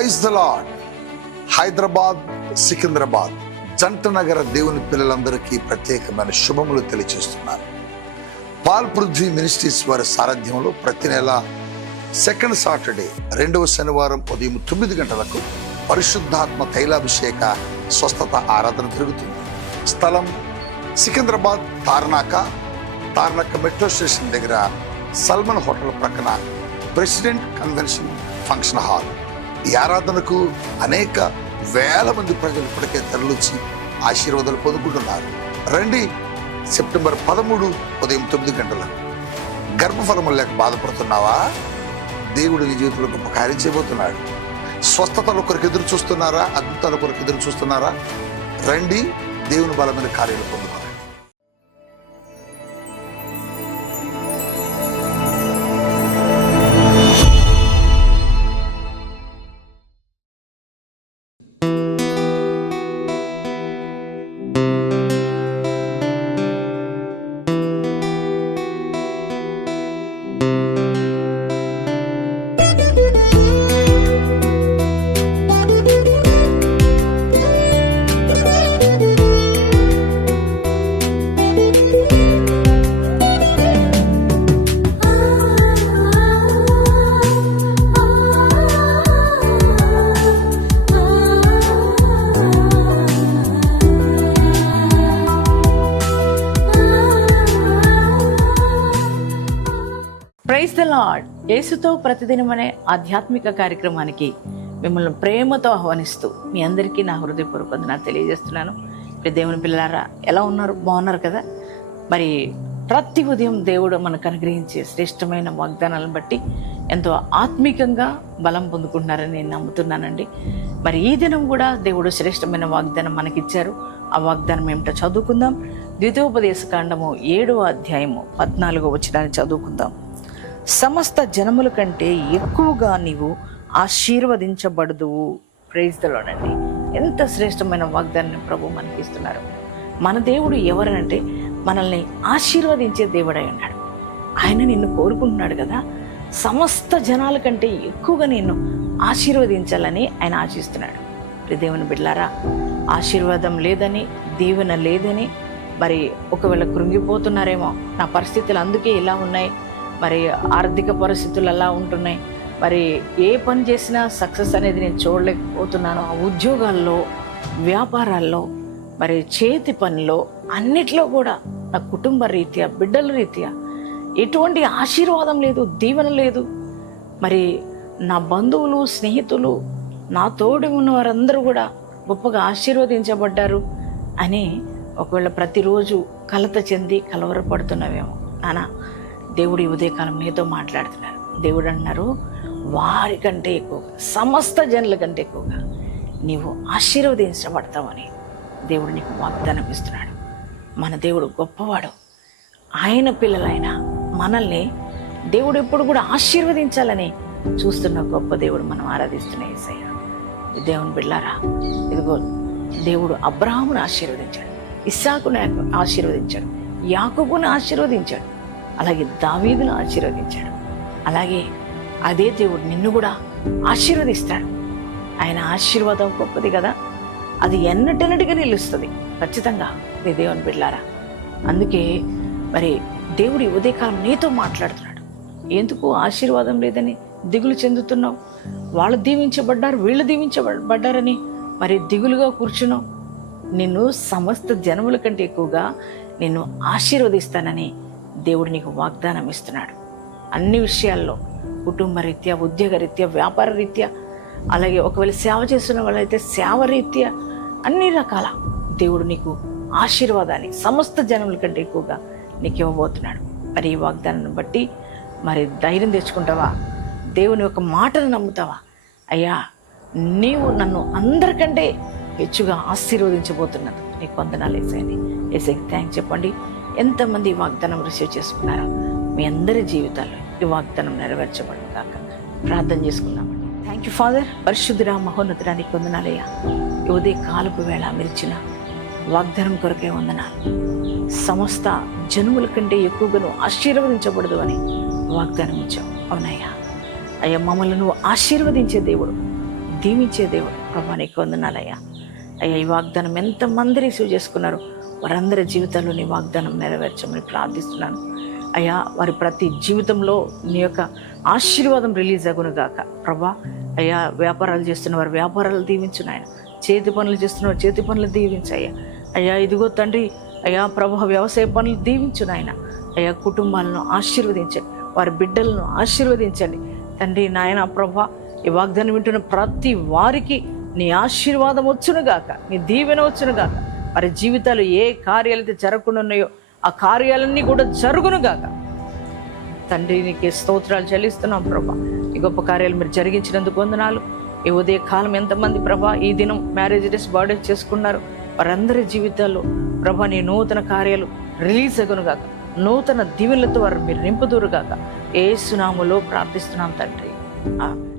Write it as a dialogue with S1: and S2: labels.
S1: Praise the Lord Hyderabad Secunderabad జంట నగర దేవుని పిల్లలందరికీ ప్రత్యేకమైన శుభములు తెలియజేస్తున్నారు పాల్ పృథ్వీ మినిస్ట్రీస్ వారి సారథ్యంలో ప్రతి నెల సెకండ్ సాటర్డే రెండవ శనివారం ఉదయం తొమ్మిది గంటలకు పరిశుద్ధాత్మ తైలాభిషేక స్వస్థత ఆరాధన జరుగుతుంది. స్థలం సికింద్రాబాద్ తార్నాక తార్నాక మెట్రో స్టేషన్ దగ్గర సల్మన్ హోటల్ ప్రక్కన ప్రెసిడెంట్ కన్వెన్షన్ ఫంక్షన్ హాల్. ఈ ఆరాధనకు అనేక వేల మంది ప్రజలు ఇప్పటికే తరలిచ్చి ఆశీర్వాదాలు పొందుకుంటున్నారు. రండి సెప్టెంబర్ పదమూడు ఉదయం తొమ్మిది గంటల. గర్భఫలము లేక బాధపడుతున్నావా? దేవుడు నీ జీవితంలో గొప్ప కార్యం చేయబోతున్నాడు. స్వస్థతల కొరకు ఎదురు చూస్తున్నారా? అద్భుతాల కొరకు ఎదురు చూస్తున్నారా? రండి దేవుని బలమైన కార్యాలు పొందుకో
S2: ప్రైజ్ ద లాడ్ యేసుతో ప్రతిదినం అనే ఆధ్యాత్మిక కార్యక్రమానికి మిమ్మల్ని ప్రేమతో ఆహ్వానిస్తూ మీ అందరికీ నా హృదయపూర్వకంగా వందనాలు తెలియజేస్తున్నాను. ఇప్పుడు దేవుని పిల్లారా ఎలా ఉన్నారు? బాగున్నారు కదా? మరి ప్రతి ఉదయం దేవుడు మనకు అనుగ్రహించే శ్రేష్టమైన వాగ్దానాలను బట్టి ఎంతో ఆత్మీకంగా బలం పొందుకుంటున్నారని నేను నమ్ముతున్నానండి. మరి ఈ దినం కూడా దేవుడు శ్రేష్టమైన వాగ్దానం మనకిచ్చారు. ఆ వాగ్దానం ఏమిటో చదువుకుందాం. ద్వితోపదేశ కాండము ఏడవ అధ్యాయము పద్నాలుగో వచ్చినాన్ని చదువుకుందాం. సమస్త జనముల కంటే ఎక్కువగా నీవు ఆశీర్వదించబడదువు. ప్రైజ్దలోనండి ఎంత శ్రేష్టమైన వాగ్దానాన్ని ప్రభు మనకి ఇస్తున్నారు మన దేవుడు ఎవరనంటే మనల్ని ఆశీర్వదించే దేవుడై ఉన్నాడు. ఆయన నిన్ను కోరుకుంటున్నాడు కదా. సమస్త జనాల కంటే ఎక్కువగా నిన్ను ఆశీర్వదించాలని ఆయన ఆశిస్తున్నాడు. దేవుని బిడ్లారా ఆశీర్వాదం లేదని దీవెన లేదని మరి ఒకవేళ కృంగిపోతున్నారేమో నా పరిస్థితులు అందుకే ఇలా ఉన్నాయి. మరి ఆర్థిక పరిస్థితులు అలా ఉంటున్నాయి? మరి ఏ పని చేసినా సక్సెస్ అనేది నేను చూడలేకపోతున్నాను. ఆ ఉద్యోగాల్లో వ్యాపారాల్లో మరి చేతి పనిలో అన్నిట్లో కూడా నా కుటుంబ రీత్యా బిడ్డల రీత్యా ఎటువంటి ఆశీర్వాదం లేదు దీవెన లేదు. మరి నా బంధువులు స్నేహితులు నా తోడు ఉన్న వారందరూ కూడా గొప్పగా ఆశీర్వదించబడ్డారు అని ఒకవేళ ప్రతిరోజు కలత చెంది కలవరపడుతున్నవేమో. నానా దేవుడు ఈ ఉదయకాలం మీతో మాట్లాడుతున్నారు. దేవుడు అన్నారు వారికంటే ఎక్కువగా సమస్త జనుల కంటే ఎక్కువగా నీవు ఆశీర్వదించబడతావని దేవుడు నీకు వాగ్దానం ఇస్తున్నాడు మన దేవుడు గొప్పవాడు. ఆయన పిల్లలైన మనల్ని దేవుడు ఎప్పుడు కూడా ఆశీర్వదించాలని చూస్తున్న గొప్ప దేవుడు మనం ఆరాధిస్తున్న ఏసయ్య. దేవుని బిళ్ళారా ఇదిగో దేవుడు అబ్రహామును ఆశీర్వదించాడు ఇస్సాకును ఆశీర్వదించాడు యాకోబును ఆశీర్వదించాడు. అలాగే దావీదును ఆశీర్వదించాడు. అలాగే అదే దేవుడు నిన్ను కూడా ఆశీర్వదిస్తాడు. ఆయన ఆశీర్వాదం గొప్పది కదా. అది ఎన్నటెన్నటిగా నిలుస్తుంది. ఖచ్చితంగా నీ దేవుని బిడ్లారా అందుకే మరి దేవుడి ఉదయకాలం నీతో మాట్లాడుతున్నాడు. ఎందుకు ఆశీర్వాదం లేదని దిగులు చెందుతున్నావు? వాళ్ళు దీవించబడ్డారు వీళ్ళు దీవించబడ్డారని మరి దిగులుగా కూర్చున్నావు నిన్ను సమస్త జనముల కంటే ఎక్కువగా నిన్ను ఆశీర్వదిస్తానని దేవుడు నీకు వాగ్దానం ఇస్తున్నాడు. అన్ని విషయాల్లో కుటుంబ రీత్యా ఉద్యోగ రీత్యా వ్యాపార రీత్యా అలాగే ఒకవేళ సేవ చేస్తున్న వాళ్ళైతే సేవ రీత్యా అన్ని రకాల దేవుడు నీకు ఆశీర్వాదాన్ని సమస్త జనముల కంటే ఎక్కువగా నీకు ఇవ్వబోతున్నాడు. మరి ఈ వాగ్దానాన్ని బట్టి మరి ధైర్యం తెచ్చుకుంటావా? దేవుని యొక్క మాటను నమ్ముతావా? అయ్యా నీవు నన్ను అందరికంటే హెచ్చుగా ఆశీర్వదించబోతున్నది. నీకు వందనాలు వేసాయని వేసేకి థ్యాంక్స్ చెప్పండి. ఎంతమంది ఈ వాగ్దానం రిసీవ్ చేసుకున్నారో మీ అందరి జీవితాల్లో ఈ వాగ్దానం నెరవేర్చబడి కాక ప్రార్థన చేసుకుందామండి. థ్యాంక్ యూ ఫాదర్ పరిశుద్ధురా మహోన్నతురా వందనాలయ్యా ఉదయ కాలపు వేళ మిరిచిన వాగ్దానం కొరకే వందనాలు. సమస్త జనుముల కంటే ఎక్కువగా ఆశీర్వదించబడదు అని వాగ్దానం ఇచ్చావు అవునయ్యా. అయ్యా మమ్మల్ని నువ్వు ఆశీర్వదించే దేవుడు దీవించే దేవుడు. ప్రభా నీకు వందనాలయ్యా అయ్యా ఈ వాగ్దానం ఎంతమంది రిసీవ్ చేసుకున్నారు వారందరి జీవితంలో నీ వాగ్దానం నెరవేర్చమని ప్రార్థిస్తున్నాను. అయ్యా వారి ప్రతి జీవితంలో నీ యొక్క ఆశీర్వాదం రిలీజ్ అగును గాక. ప్రభా అయ్యా వ్యాపారాలు చేస్తున్న వారి వ్యాపారాలు దీవించు నాయన. చేతి పనులు చేస్తున్న వారి చేతి పనులు దీవించు అయ్యా. అయ్యా ఇదిగో తండ్రి అయ్యా ప్రభా వ్యవసాయ పనులు దీవించు నాయన. అయ్యా కుటుంబాలను ఆశీర్వదించండి. వారి బిడ్డలను ఆశీర్వదించండి. తండ్రి నాయన ప్రభా ఈ వాగ్దానం వింటున్న ప్రతి వారికి నీ ఆశీర్వాదం వచ్చునుగాక నీ దీవెన వచ్చునుగాక వారి జీవితాలు ఏ కార్యాలైతే జరగకుండా ఉన్నాయో ఆ కార్యాలన్నీ కూడా జరుగునుగాక తండ్రి నీకు స్తోత్రాలు చెల్లిస్తున్నాం ప్రభా. ఈ గొప్ప కార్యాలు మీరు జరిగించినందుకు వందనాలు. ఈ ఉదయ కాలం ఎంతమంది ప్రభా ఈ దినం మ్యారేజ్ డేస్ బర్త్డే చేసుకున్నారు. వారందరి జీవితాల్లో ప్రభా నీ నూతన కార్యాలు రిలీజ్ అగునుగాక నూతన దీవెనలతో వారు మీరు నింపుదురుగాక ఏ సునాములో ప్రార్థిస్తున్నాం తండ్రి. ఆమె